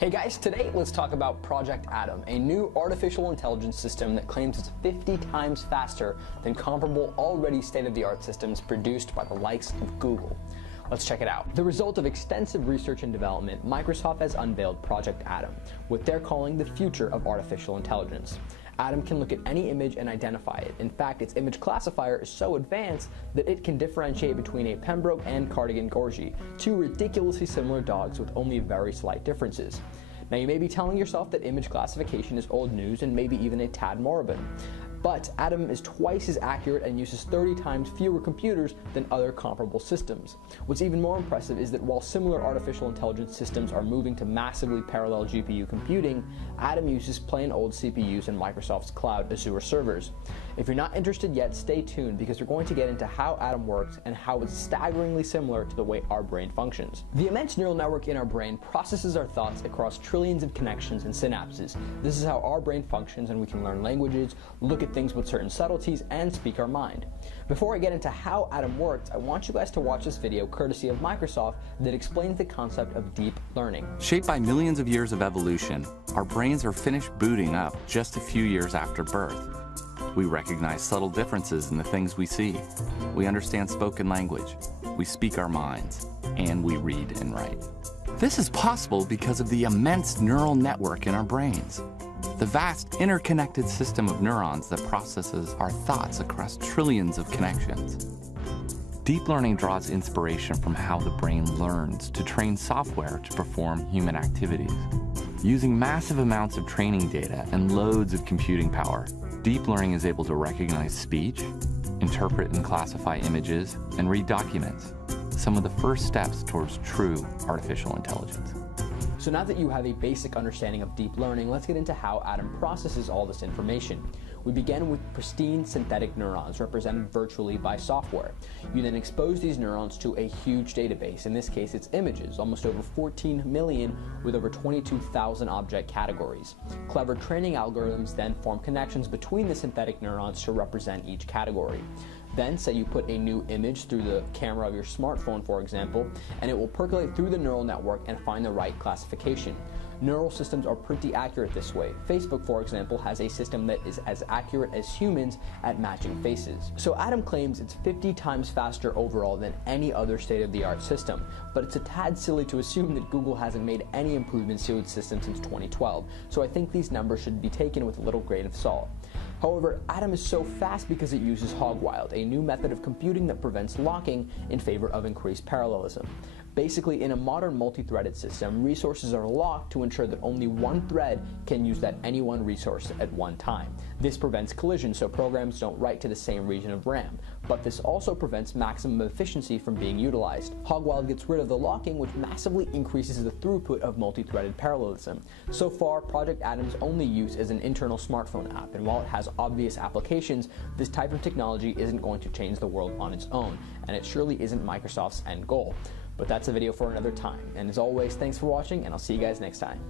Hey guys, today let's talk about Project Atom, a new artificial intelligence system that claims it's 50 times faster than comparable already state-of-the-art systems produced by the likes of Google. Let's check it out. The result of extensive research and development, Microsoft has unveiled Project Atom, what they're calling the future of artificial intelligence. Atom can look at any image and identify it. In fact, its image classifier is so advanced that it can differentiate between a Pembroke and Cardigan Gorgie, two ridiculously similar dogs with only very slight differences. Now you may be telling yourself that image classification is old news and maybe even a tad morbid. But Atom is twice as accurate and uses 30 times fewer computers than other comparable systems. What's even more impressive is that while similar artificial intelligence systems are moving to massively parallel GPU computing, Atom uses plain old CPUs in Microsoft's cloud Azure servers. If you're not interested yet, stay tuned because we're going to get into how Atom works and how it's staggeringly similar to the way our brain functions. The immense neural network in our brain processes our thoughts across trillions of connections and synapses. This is how our brain functions, and we can learn languages, look at things with certain subtleties, and speak our mind. Before I get into how Atom works, I want you guys to watch this video courtesy of Microsoft that explains the concept of deep learning. Shaped by millions of years of evolution, our brains are finished booting up just a few years after birth. We recognize subtle differences in the things we see. We understand spoken language. We speak our minds. And we read and write. This is possible because of the immense neural network in our brains. The vast interconnected system of neurons that processes our thoughts across trillions of connections. Deep learning draws inspiration from how the brain learns to train software to perform human activities. Using massive amounts of training data and loads of computing power, deep learning is able to recognize speech, interpret and classify images, and read documents. Some of the first steps towards true artificial intelligence. So now that you have a basic understanding of deep learning, let's get into how Atom processes all this information. We begin with pristine synthetic neurons represented virtually by software. You then expose these neurons to a huge database. In this case, it's images, almost over 14 million with over 22,000 object categories. Clever training algorithms then form connections between the synthetic neurons to represent each category. Then, say you put a new image through the camera of your smartphone, for example, and it will percolate through the neural network and find the right classification. Neural systems are pretty accurate this way. Facebook, for example, has a system that is as accurate as humans at matching faces. So Atom claims it's 50 times faster overall than any other state-of-the-art system, but it's a tad silly to assume that Google hasn't made any improvements to its system since 2012, so I think these numbers should be taken with a little grain of salt. However, Atom is so fast because it uses Hogwild, a new method of computing that prevents locking in favor of increased parallelism. Basically, in a modern multi-threaded system, resources are locked to ensure that only one thread can use that any one resource at one time. This prevents collision, so programs don't write to the same region of RAM. But this also prevents maximum efficiency from being utilized. Hogwild gets rid of the locking, which massively increases the throughput of multi-threaded parallelism. So far, Project Atom's only use is an internal smartphone app, and while it has obvious applications, this type of technology isn't going to change the world on its own, and it surely isn't Microsoft's end goal. But that's a video for another time. And as always, thanks for watching, and I'll see you guys next time.